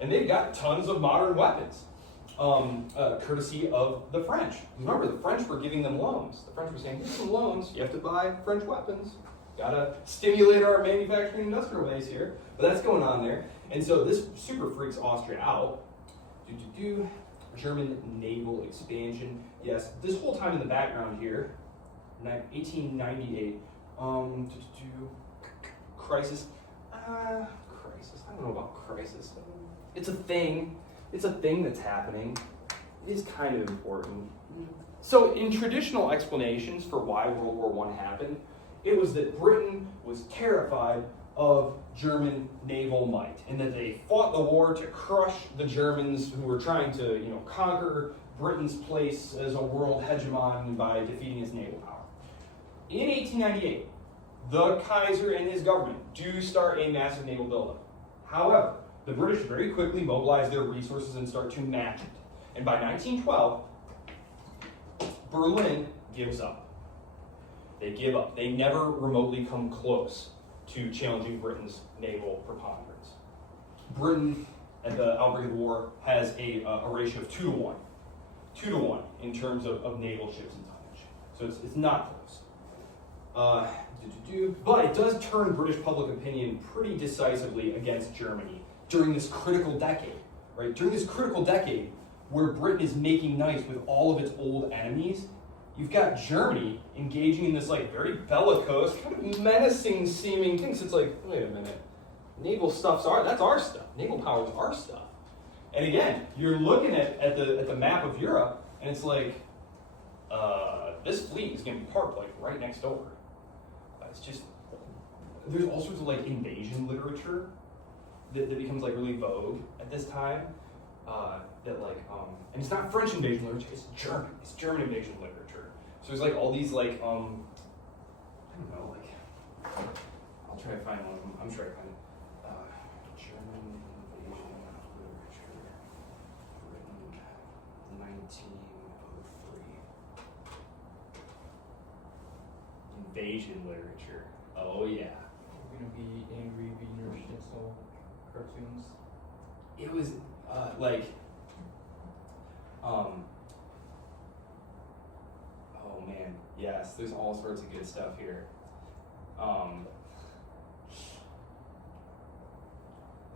And they've got tons of modern weapons, courtesy of the French. Remember, the French were giving them loans. The French were saying, here's some loans, you have to buy French weapons. Gotta stimulate our manufacturing industrial base here. But that's going on there. And so this super freaks Austria out. German naval expansion. Yes, this whole time in the background here, 1898, crisis. Crisis. I don't know about crisis. It's a thing. It's a thing that's happening. It is kind of important. So in traditional explanations for why World War I happened, it was that Britain was terrified of German naval might, and that they fought the war to crush the Germans who were trying to, conquer Britain's place as a world hegemon by defeating its naval power. In 1898, the Kaiser and his government do start a massive naval buildup. However, the British very quickly mobilize their resources and start to match it. And by 1912, Berlin gives up. They give up. They never remotely come close to challenging Britain's naval preponderance. Britain, at the outbreak of the war, has a ratio of 2 to 1. 2 to 1 in terms of naval ships and tonnage. So it's not close. But it does turn British public opinion pretty decisively against Germany during this critical decade, right? During this critical decade where Britain is making nice with all of its old enemies, you've got Germany engaging in this like very bellicose, kind of menacing seeming things. It's like, wait a minute, naval stuff's that's our stuff. Naval power is our stuff. And again, you're looking at the map of Europe, and it's like, this fleet is going to be parked like right next door. It's just, there's all sorts of like invasion literature that becomes like really vogue at this time. And it's not French invasion literature, it's German. It's German invasion literature. So there's like all these like, I don't know, like, I'll try to find one of them. I'm sure I find it. invasion literature. Oh yeah. Gonna be angry Wiener Schnitzel cartoons. It was oh man, yes, there's all sorts of good stuff here.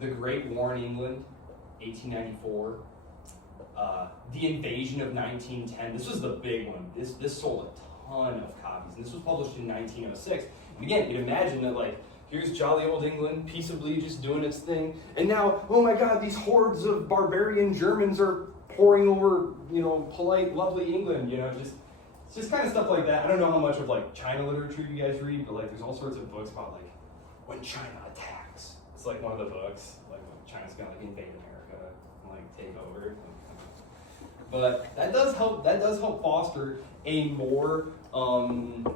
The Great War in England, 1894. The Invasion of 1910. This was the big one. This sold a ton of copies, and this was published in 1906. And again, you can imagine that, like, here's jolly old England peaceably just doing its thing, and now, oh my God, these hordes of barbarian Germans are pouring over, polite, lovely England. It's just kind of stuff like that. I don't know how much of like China literature you guys read, but like there's all sorts of books about like when China attacks. It's like one of the books, like when China's gonna like invade America and like take over. But that does help foster a more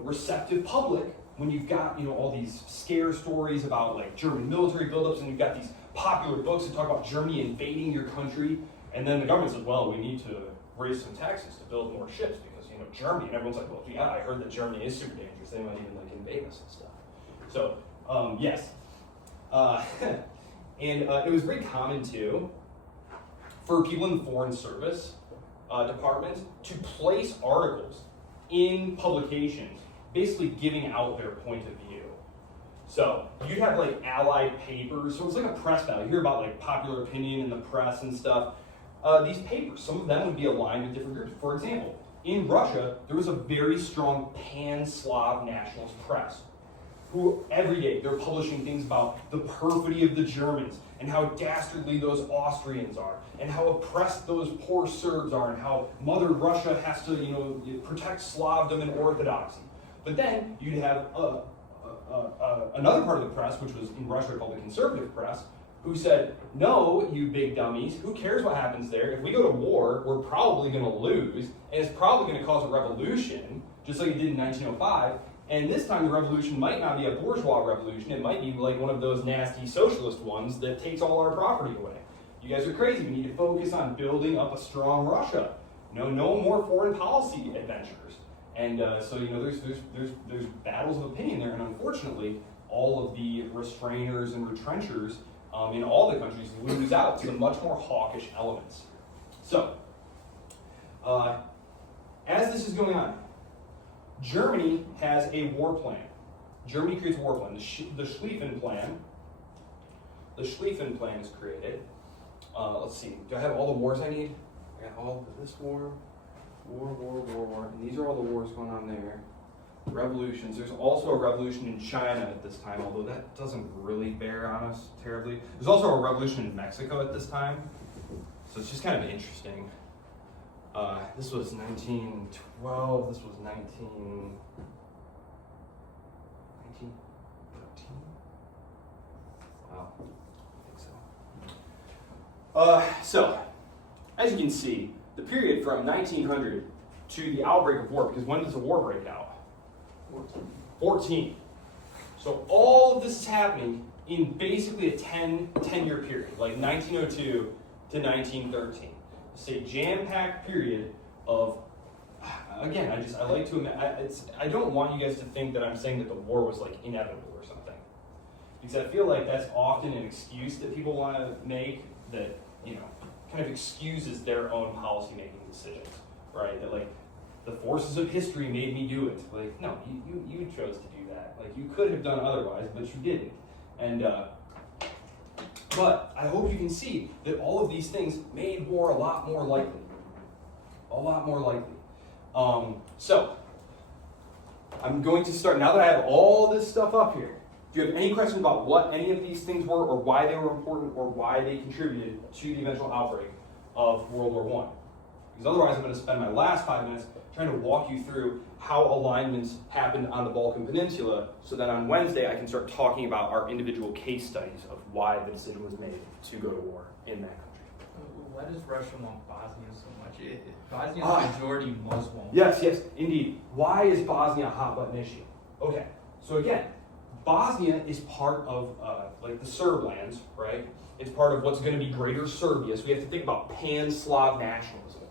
receptive public when you've got all these scare stories about like German military buildups, and you've got these popular books that talk about Germany invading your country, and then the government says, well, we need to raise some taxes to build more ships because Germany, and everyone's like, well, yeah, I heard that Germany is super dangerous. They might even like invade us and stuff. So yes, and it was very common too for people in the foreign service departments to place articles in publications, basically giving out their point of view. So you'd have like allied papers, so it's like a press battle. You hear about like popular opinion in the press and stuff. These papers, some of them would be aligned with different groups. For example, in Russia, there was a very strong pan-Slav nationalist press who every day they're publishing things about the perfidy of the Germans and how dastardly those Austrians are and how oppressed those poor Serbs are and how Mother Russia has to protect Slavdom and Orthodoxy. But then you'd have another part of the press, which was in Russia called the conservative press, who said, no, you big dummies, who cares what happens there? If we go to war, we're probably going to lose, and it's probably going to cause a revolution, just like it did in 1905. And this time the revolution might not be a bourgeois revolution, it might be like one of those nasty socialist ones that takes all our property away. You guys are crazy, we need to focus on building up a strong Russia. No more foreign policy adventures. And so there's battles of opinion there, and unfortunately, all of the restrainers and retrenchers in all the countries lose out to the much more hawkish elements. So, as this is going on, Germany has a war plan. Germany creates a war plan. The Schlieffen Plan. The Schlieffen Plan is created. Let's see. Do I have all the wars I need? I got all of this war, and these are all the wars going on there. Revolutions. There's also a revolution in China at this time, although that doesn't really bear on us terribly. There's also a revolution in Mexico at this time, so it's just kind of interesting. This was 1912. This was 1913. Wow, I think so. So, as you can see, the period from 1900 to the outbreak of war, because when does the war break out? 14. So all of this is happening in basically a 10-year period, like 1902 to 1913. It's a jam-packed period of, again, I like to imagine, I don't want you guys to think that I'm saying that the war was like inevitable or something. Because I feel like that's often an excuse that people want to make that, kind of excuses their own policy-making decisions, right? That like, the forces of history made me do it. Like, no, you chose to do that. Like, you could have done otherwise, but you didn't. And, but I hope you can see that all of these things made war a lot more likely. A lot more likely. So, I'm going to start, now that I have all this stuff up here, do you have any questions about what any of these things were, or why they were important, or why they contributed to the eventual outbreak of World War I? Because otherwise I'm going to spend my last 5 minutes trying to walk you through how alignments happened on the Balkan Peninsula, so that on Wednesday I can start talking about our individual case studies of why the decision was made to go to war in that country. Why does Russia want Bosnia so much? Bosnia is majority Muslim. Yes, indeed. Why is Bosnia a hot button issue? Okay, so again, Bosnia is part of like the Serb lands, right? It's part of what's going to be Greater Serbia, so we have to think about pan-Slav nationalism.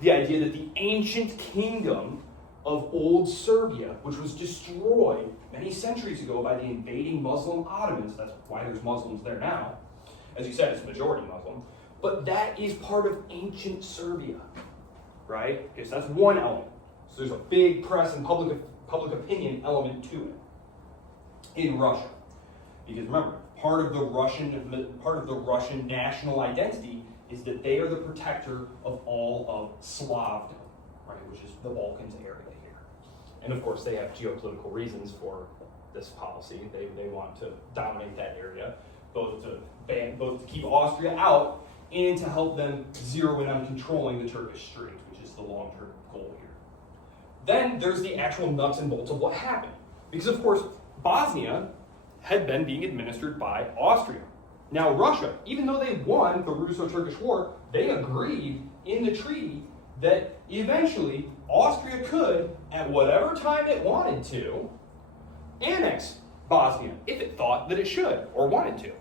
The idea that the ancient kingdom of old Serbia, which was destroyed many centuries ago by the invading Muslim Ottomans. That's why there's Muslims there now. As you said, it's majority Muslim. But that is part of ancient Serbia, right? Okay, so that's one element. So there's a big press and public opinion element to it in Russia. Because remember, part of the Russian national identity is that they are the protector of all of Slavdom, right, which is the Balkans area here. And of course, they have geopolitical reasons for this policy. They want to dominate that area, both to keep Austria out and to help them zero in on controlling the Turkish Strait, which is the long-term goal here. Then there's the actual nuts and bolts of what happened. Because of course, Bosnia had been being administered by Austria. Now Russia, even though they won the Russo-Turkish War, they agreed in the treaty that eventually Austria could, at whatever time it wanted to, annex Bosnia if it thought that it should or wanted to,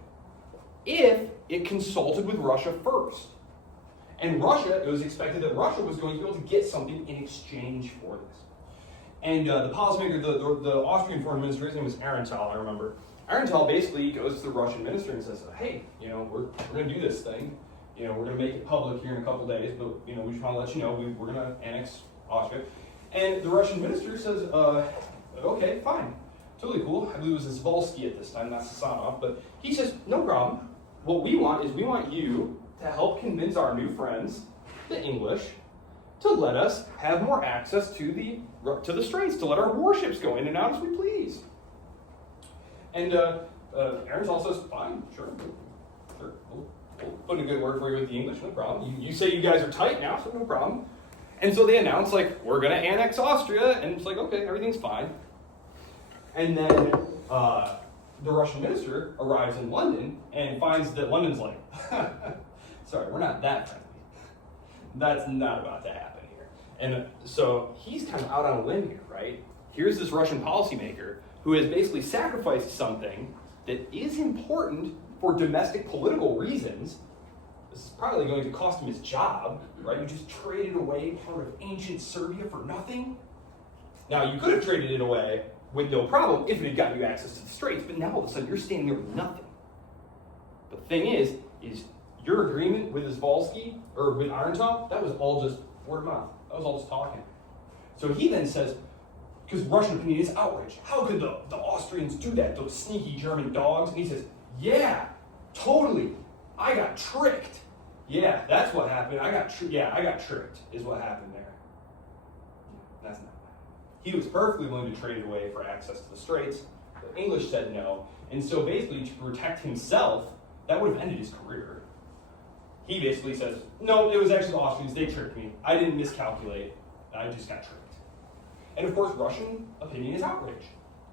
if it consulted with Russia first. And Russia, it was expected that Russia was going to be able to get something in exchange for this. And the policymaker, the Austrian foreign minister, his name was Arental, I remember. Arental basically goes to the Russian minister and says, hey, we're going to do this thing. We're going to make it public here in a couple days, but we just want to let you know we're going to annex Austria. And the Russian minister says, okay, fine, totally cool. I believe it was Zvolsky at this time, not Sasanov, but he says, no problem. What we want is we want you to help convince our new friends, the English, to let us have more access to the straits, to let our warships go in and out as we please. And Arental says, fine, sure, we'll put in a good word for you with the English, no problem. You say you guys are tight now, so no problem. And so they announce, we're going to annex Austria, and it's okay, everything's fine. And then the Russian minister arrives in London and finds that London's sorry, we're not that friendly. That's not about to happen here. And so he's kind of out on a limb here, right? Here's this Russian policymaker who has basically sacrificed something that is important for domestic political reasons. This is probably going to cost him his job, right? You just traded away part of ancient Serbia for nothing. Now, you could have traded it away with no problem if it had gotten you access to the straits, but now all of a sudden you're standing there with nothing. But the thing is your agreement with Zvolsky, or with Arental, that was all just word of mouth. That was all just talking. So he then says, because Russian opinion is outrage. How could the Austrians do that, those sneaky German dogs? And he says, yeah, totally. I got tricked. Yeah, that's what happened. I got tricked is what happened there. That's not what happened. He was perfectly willing to trade it away for access to the straits. The English said no. And so basically to protect himself, that would have ended his career. He basically says, no, it was actually the Austrians. They tricked me. I didn't miscalculate. I just got tricked. And of course, Russian opinion is outrage.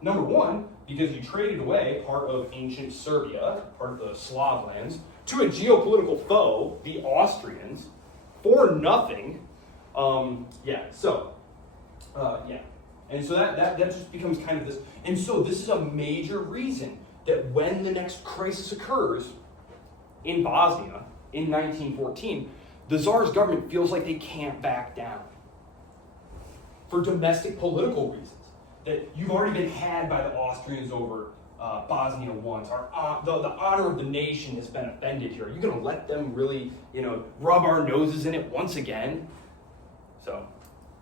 Number one, because you traded away part of ancient Serbia, part of the Slav lands, to a geopolitical foe, the Austrians, for nothing. And so that just becomes kind of this. And so this is a major reason that when the next crisis occurs in Bosnia in 1914, the Tsar's government feels like they can't back down for domestic political reasons. That you've already been had by the Austrians over Bosnia once. The honor of the nation has been offended here. Are you going to let them really, rub our noses in it once again? So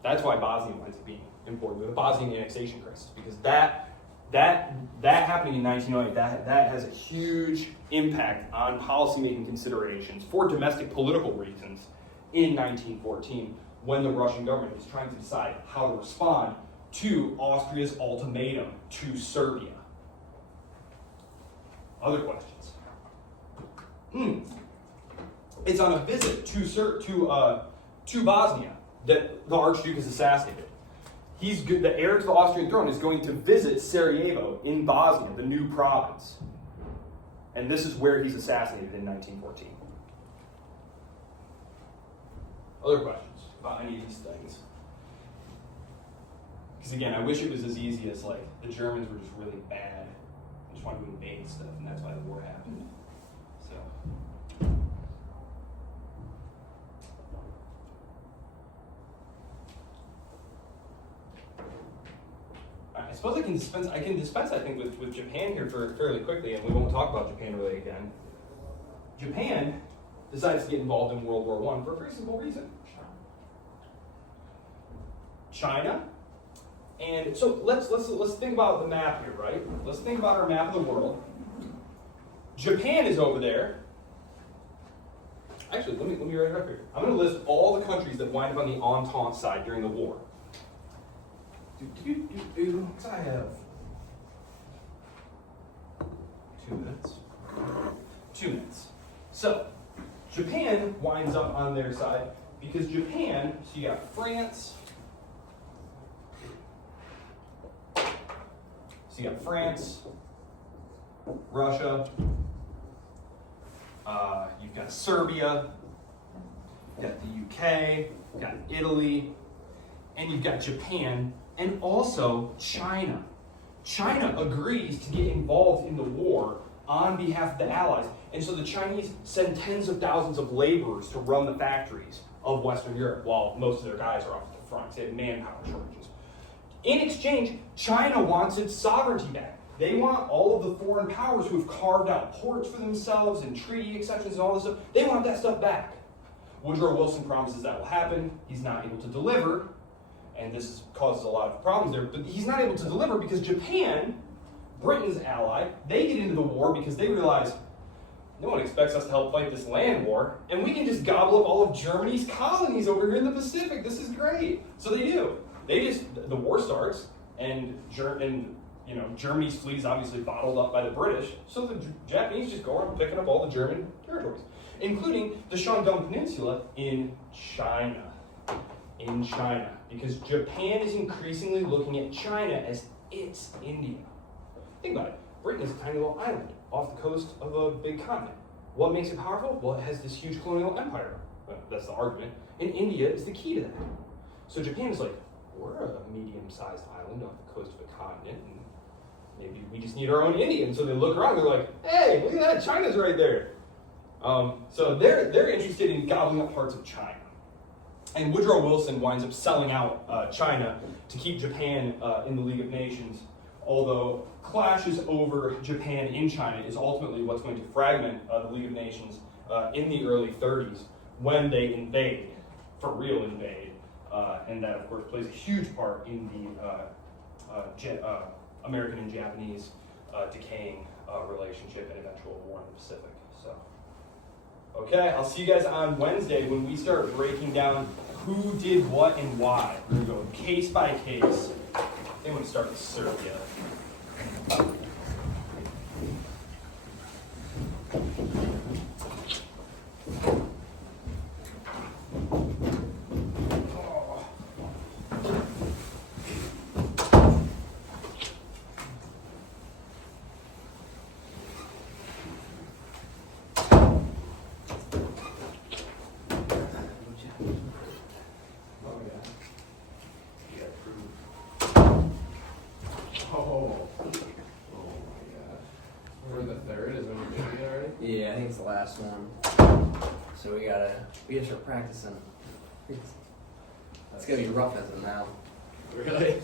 that's why Bosnia winds up being important, the Bosnian annexation crisis, because that happening in 1908, that has a huge impact on policymaking considerations for domestic political reasons in 1914, when the Russian government is trying to decide how to respond to Austria's ultimatum to Serbia. Other questions? It's on a visit to Bosnia that the Archduke is assassinated. The heir to the Austrian throne is going to visit Sarajevo in Bosnia, the new province. And this is where he's assassinated in 1914. Other questions about any of these things? Because again, I wish it was as easy as the Germans were just really bad. They just wanted to invade stuff, and that's why the war happened. So. suppose I can dispense. I think, with Japan here fairly quickly, and we won't talk about Japan really again. Japan decides to get involved in World War I for a pretty simple reason. China, and so let's think about the map here, right? Let's think about our map of the world. Japan is over there. Actually, let me write it up here. I'm going to list all the countries that wind up on the Entente side during the war. So I have 2 minutes. 2 minutes. So, Japan winds up on their side because Japan, so you got France. So you got France, Russia, you've got Serbia, you've got the UK, you've got Italy, and you've got Japan, and also China. China agrees to get involved in the war on behalf of the Allies. And so the Chinese send tens of thousands of laborers to run the factories of Western Europe while most of their guys are off at the front. They have manpower shortages. In exchange, China wants its sovereignty back. They want all of the foreign powers who have carved out ports for themselves and treaty exceptions and all this stuff. They want that stuff back. Woodrow Wilson promises that will happen. He's not able to deliver. And this causes a lot of problems there. But he's not able to deliver because Japan, Britain's ally, they get into the war because they realize no one expects us to help fight this land war, and we can just gobble up all of Germany's colonies over here in the Pacific. This is great. So they do. The war starts, and Germany's fleet is obviously bottled up by the British, so the Japanese just go around picking up all the German territories, including the Shandong Peninsula in China. Because Japan is increasingly looking at China as its India. Think about it. Britain is a tiny little island off the coast of a big continent. What makes it powerful? Well, it has this huge colonial empire. Well, that's the argument. And India is the key to that. So Japan is like, we're a medium-sized island off the coast of a continent, and maybe we just need our own India. And so they look around, they're like, hey, look at that, China's right there. So they're interested in gobbling up parts of China. And Woodrow Wilson winds up selling out China to keep Japan in the League of Nations, although clashes over Japan in China is ultimately what's going to fragment the League of Nations in the early 30s when they invade, for real invade, and that of course plays a huge part in the American and Japanese decaying relationship and eventual war in the Pacific. So, okay, I'll see you guys on Wednesday when we start breaking down who did what and why. We're going to go case by case. I think I'm going to start with Serbia. Yeah, I think it's the last one. So we gotta start practicing. It's gonna be rough as of now. Really?